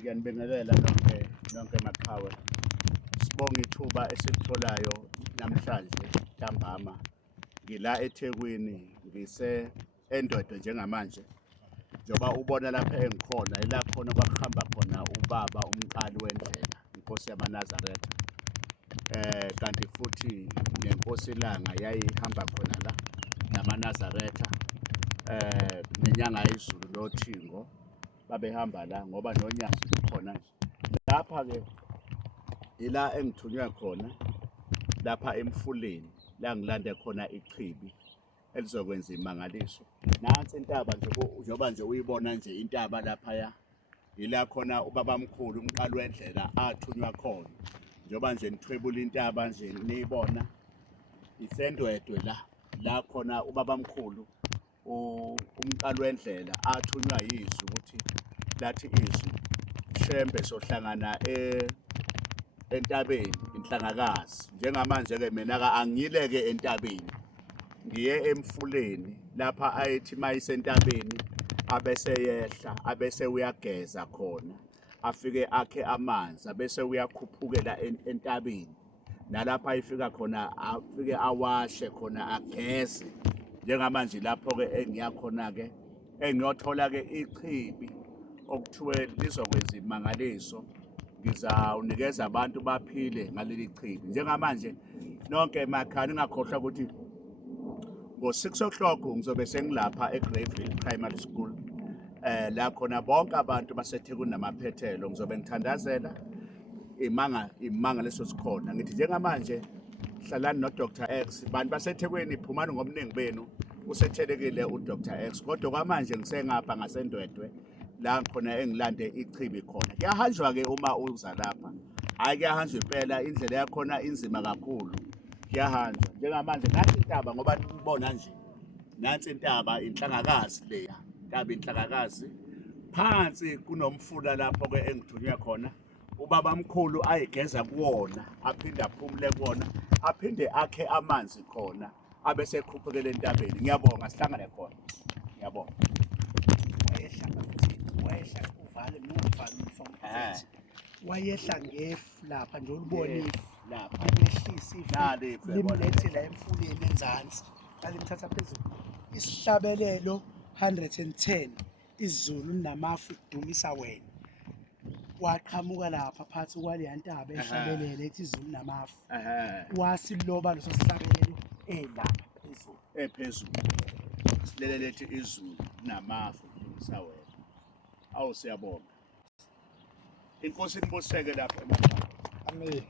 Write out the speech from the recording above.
Ngiyanibingelela nonke maqhawe. Sibonga ithuba esilitholayo namhlanje ntambama. Ngila eThekwini, endwedwe njengamanje. Njengoba ubona lapha engikhona, ila khona kwakuhamba khona ubaba umqali wendlela, inkosi yamaNazaretha. Kanti futhi nenkosi ilanga yayihamba khona la namaNazaretha. Nenyanga yezulu noThingo babehamba la ngoba nonyazi khona nje. Lapha-ke ila engithunywe khona lapha emfuleni la ngilande khona ichibi elizokwenza imangaliso. Nansi intaba njengoba nje uyibona nje intaba laphaya, ila khona ubabamkhulu umqali wendlela athunywa khona. Njengoba nje nithwebula intaba nje niyibona, isendwedwe la khona ubabamkhulu umqali wendlela athunywa yizwi ukuthi lathi izwi, Shembe sohlangana entabeni inhlangakazi. Njengamanje-ke mina-ke angiyile-ke entabeni, ngiye emfuleni lapha ayethi mayisentabeni abese yehla, abese uyageza khona, afike akhe amanzi, abese uyakhuphukela entabeni. Nalapha ayefika khona afike awashe khona ageze. Njengamanje lapho-ke engiyakhona-ke engiyothola-ke ichibi okuthiwe lizokwenza imangaliso. Ngizawunikeza abantu baphile ngaleli chibi. Njengamanje nonke emakhaya ningakhohlwa ukuthi ngo-6 o'clock ngizobe sengilapha eGreyville Primary School. La khona bonke abantu baseThekwini namaphethelo ngizobe ngithandazela imangaliso sikhona. Ngithi njengamanje hlalani noDr X, bantu baseThekwini phumani ngomningi benu, usethelekile uDr X. Kodwa okwamanje ngisengapha ngasendwedwe la khona engilande ichibi khona. Kuyahanjwa-ke uma uza lapha, hhayi kuyahanjwa impela, indlela yakhona inzima kakhulu, kuyahanjwa. Njengamanje nansi intaba ngoba nibona nje, nansi intaba inhlangakazi leya, intaba inhlangakazi. Phansi kunomfula lapho-ke engithunywe khona, ubabamkhulu ayigeza kuwona, aphinde aphumule kuwona, aphinde akhe amanzi khona, abese ekhuphukela entabeni. Ngiyabonga, sihlangane khona. Ngiyabonga. Wayehla uvale nokuvale umfomo futhi wayehla ngefu lapha nje ulibona ifu lapha limehlisa ifu limlethe la emfuleni enzansi alimthatha phezulu isihlabelelo 110 izulu linamafu lidumisa wena waqhamuka lapha phansi kwaleya ntaba ehlabelele ethi izulu linamafu wasiloba leso sihlabelelo elapha phezulu silele lethi izulu linamafu lidumisa wena. Awu siyabonga. Inkosi inibuseke lapha emakhaya. Amen.